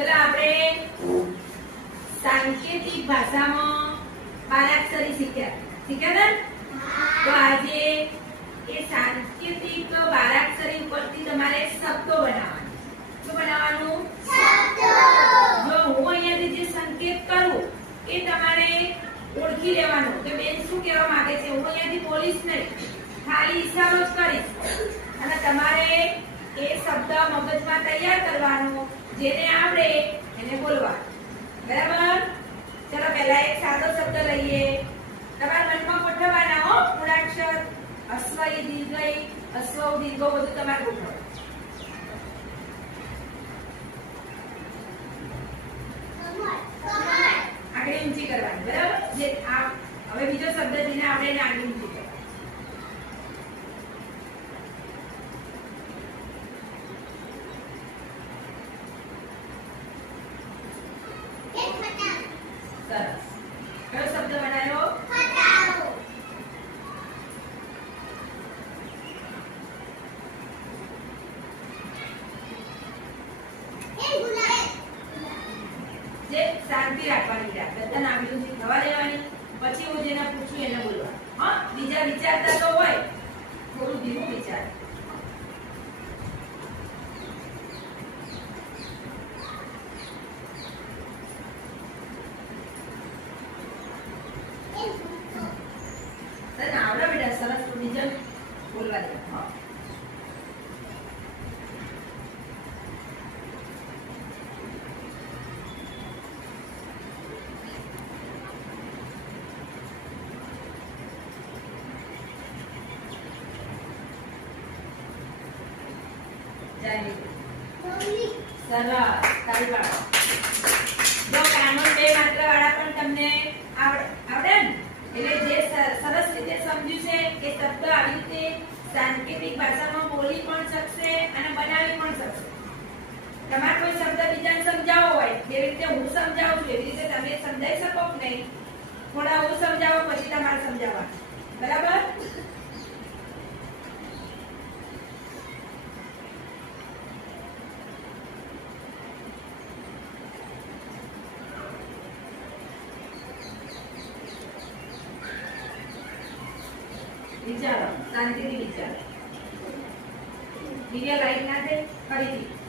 ચલો આપણે સાંકેતિક ભાષામાં બારાક્ષરી શીખ્યા ને? તો આજે એ સાંકેતિક બારાક્ષરી ઉપરથી તમારે શબ્દો બનાવવાના. શું બનાવવાનું? શબ્દો. જો હું અહીંયાથી જે સંકેત કરું એ તમારે ઓળખી લેવાનું કે બેન શું કહેવા માંગે છે. હું અહીંયાથી બોલીશ નહીં, ખાલી ઈશારો જ કરીશ અને તમારે એ શબ્દ મગજમાં તૈયાર કરવાનો. જેને આવડે એને બોલવાનું. બરાબર? ચલો પહેલા એક સાદો શબ્દ લઈએ. તમારા મનમાં ગોઠવવાના હો. મૂળાક્ષર અસ્વઈ દીર્ઘઈ અસ્વ દીર્ઘ બધું તમારે ગોઠવવાનું. આંગળી ઊંચી કરવાની. બરાબર? જે આ હવે બીજો શબ્દ જેને આપણે એને આંગળી ઊંચી કરવાની. સરસ. કયો શબ્દ બનાવ્યો? ખટારો. જે શાંતિ રાખવાની છે. બધા આંગળી ઊંચી થવા દેવાની. પછી હું જેને પૂછું એને બોલવાનું. હા, બીજા વિચારતા તો હોય, થોડું ધીમું વિચાર. આવડે બેટા સરસ. બીજા બોલવા દે. હા, સરસ. તાળી પાડો. જો કાનૂન 2 માત્ર વાળા પણ તમને આવડે ને, એટલે જે સરસ રીતે સમજ્યું છે કે શબ્દ આવી રીતે સાંકેતિક ભાષામાં બોલી પણ શકશે અને બનાવી પણ શકશે. તમારે કોઈ શબ્દ બીજાને સમજાવવો હોય, જેવી રીતે હું સમજાવું છું એવી રીતે તમે સમજાવી શકો કે નહીં? થોડા હું સમજાવું પછી તમારે સમજાવવાનું. બરાબર? વિચારો, શાંતિથી વિચારો. બીજા લાઈટ ના થાય ફરીથી